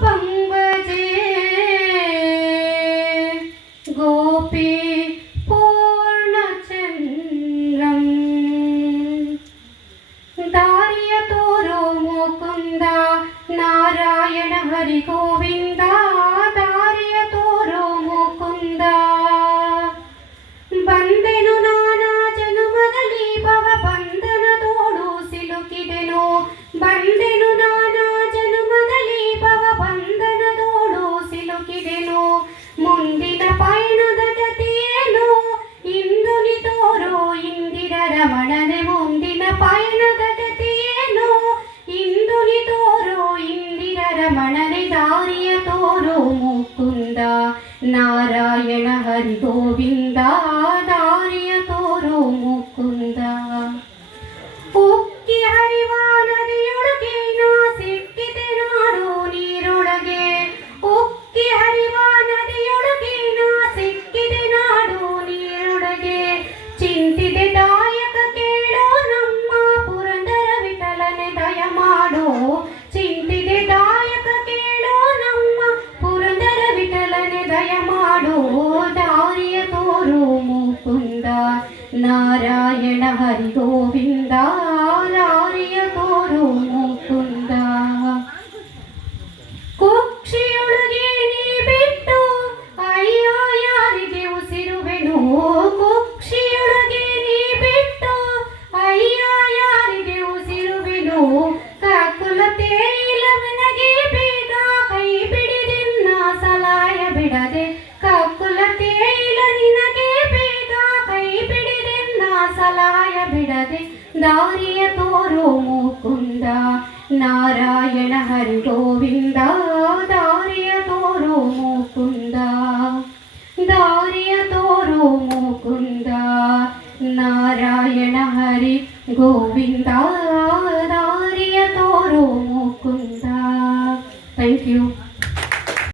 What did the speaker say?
ಪಂಗಜೆ ಗೋಪಿ ಪೂರ್ಣಚಂದ್ರಂ ದಾರಿಯ ತೋರೋ ಮುಕುಂದ ನಾರಾಯಣ ಹರಿ ಗೋವಿಂದ ದಾರಿಯ ತೋರೋ ಮುಕುಂದ ಬಂದೆನು ನಾನಾ ಜನುಮದಲ್ಲಿ ಭವ ಬಂಧನದೋಡು ಸಿಲುಕಿದೆನು ಬಂದೆನು ನಾನಾ ಜನುಮದಲ್ಲಿ ಭವ ಬಂಧನದೋಡು ಸಿಲುಕಿದೆನು ಮುಂದಿನ ಪಯಣದ ಗತಿಯೇನು ಇಂದು ನಿ ತೋರೋ ಇಂದಿರ ರಮಣನೆ ಮುಂದಿನ ಪಯಣದ ಗತಿಯೇನು ಇಂದು ನಿ ತೋರೋ ಇಂದಿರ ರಮಣನೆ ದಾರಿಯ ತೋರೋ ಮುಕುಂದ ನಾರಾಯಣ ಹರಿ ಗೋವಿಂದ ದಾರಿಯ ತೋರೋ ಮುಕುಂದ ಉಕ್ಕಿ ಹರಿವ ನದಿಯೊಳಗೆ ನಾ ಸಿಕ್ಕಿದೆ ನಾಡು ನೀರೊಳಗೆ ಉಕ್ಕಿ ಹರಿವ ನದಿಯೊಳಗೆ ನಾ ಸಿಕ್ಕಿದೆ ನಾಡು ನೀರೊಳಗೆ ಚಿಂತಿದೆ ದಾಯಕ ಕೇಳೋ ನಮ್ಮ ಪುರಂದರ ವಿಠಲನೆ ದಯ ಮಾಡೋ ಚಿಂತಿದೆ ದಾಯಕ ಕೇಳೋ ನಮ್ಮ ಪುರಂದರ ವಿಠಲನೆ ದಯ ಮಾಡೋ ದಾರಿಯ ತೋರೋ ಮುಕುಂದ ನಾರಾಯಣ ಹರಿ ಗೋವಿಂದ ದಾರಿಯ ತೋರೋ ಮುಕುಂದ ಕುಕ್ಷಿಯೊಳಗೆ ನೀ ಬಿಟ್ಟು ಅಯ್ಯೋ ಯಾರಿಗೆ ಉಸಿರುವೆನು ಕುಕ್ಷಿಯೊಳಗೆ ನೀ ಬಿಟ್ಟು ಅಯ್ಯೋ ಯಾರಿಗೆ ಉಸಿರುವೆನು ಕಾಕುಲತೆ ಇಲ್ಲವನಗೆ ಬೇಗ ಕೈ ಬಿಡಿದೆನ್ನ ಸಲಾಯ ಬಿಡದೆ ಕಾಕುಲತೆ ಇಲ್ಲ ನಿನಗೆ ಬೇಗ ಕೈ ಬಿಡಿದೆನ್ನ ಸಲಾಯ ಬಿಡದೆ ದಾರಿಯ ತೋರೋ ಮುಕುಂದ ನಾರಾಯಣ ಹರಿ ಗೋವಿಂದ ದಾರಿಯ ತೋರೋ ಮುಕುಂದ ದಾರಿಯ ತೋರೋ ಮುಕುಂದ ನಾರಾಯಣ ಹರಿ ಗೋವಿಂದ